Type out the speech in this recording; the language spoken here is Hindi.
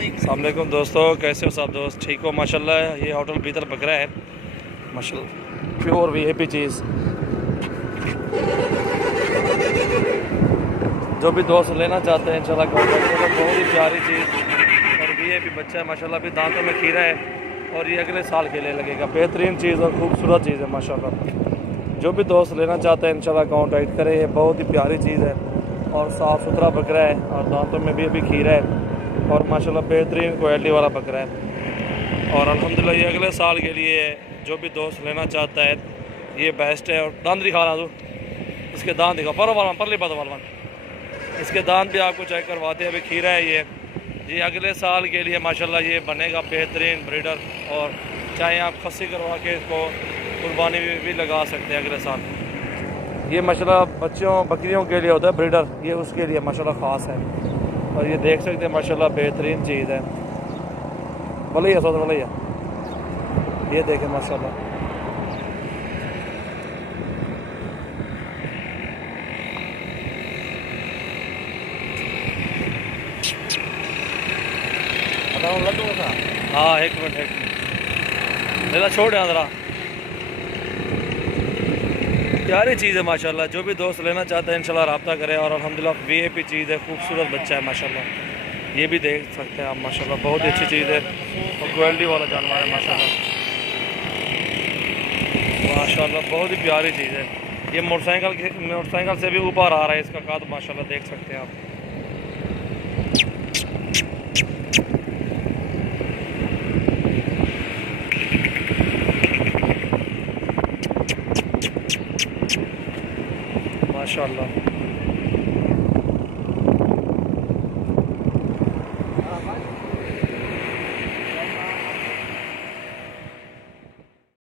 अस्सलाम वालेकुम दोस्तों, कैसे हो सब दोस्त? ठीक हो माशाल्लाह। ये होटल बीतल बकरा है माशाल्लाह, प्योर वीआईपी चीज़। जो भी दोस्त लेना चाहते हैं इंशाल्लाह कॉन्टैक्ट करो। बहुत ही प्यारी चीज़ और वीआईपी बच्चा है माशाल्लाह। अभी दांतों में खीरा है और ये अगले साल के लिए लगेगा। बेहतरीन चीज़ और खूबसूरत चीज़ है माशाल्लाह। जो भी दोस्त लेना चाहते हैं इंशाल्लाह कॉन्टैक्ट करें। ये बहुत ही प्यारी चीज़ है और साफ़ सुथरा बकरा है और दांतों में भी अभी खीरा है और माशाल्लाह बेहतरीन क्वालिटी वाला बकरा है। और अल्हम्दुलिल्लाह ये अगले साल के लिए जो भी दोस्त लेना चाहता है ये बेस्ट है। और दांत दिखा रहा हूँ, इसके दांत दिखा पर वालवान परली बात वालवान, इसके दांत भी आपको चेक करवाते हैं। अभी खीरा है ये अगले साल के लिए माशाल्लाह ये बनेगा बेहतरीन ब्रीडर। और चाहे आप खस्सी करवा के इसको कुर्बानी भी लगा सकते हैं अगले साल। ये माशाल्लाह बच्चों बकरियों के लिए होता है ब्रीडर, ये उसके लिए माशाल्लाह ख़ास है। और ये देख सकते हैं माशाल्लाह बेहतरीन चीज़ है। भलैया सौदा भलैया, ये देखें माशाल्लाह। हाँ एक मिनट मेरा छोड़ यहाँ ज़रा। प्यारी चीज़ है माशाल्लाह। जो भी दोस्त लेना चाहते हैं इंशाल्लाह रब्ता करें। और अल्हम्दुलिल्लाह वीआईपी चीज़ है, खूबसूरत बच्चा है माशाल्लाह। ये भी देख सकते हैं आप माशाल्लाह, बहुत ही अच्छी चीज़ है और क्वालिटी वाला जानवर है माशाल्लाह। माशाल्लाह बहुत ही प्यारी चीज़ है। ये मोटरसाइकिल से भी ऊपर आ रहा है इसका कद माशाल्लाह, देख सकते हैं आप। माशाल्लाह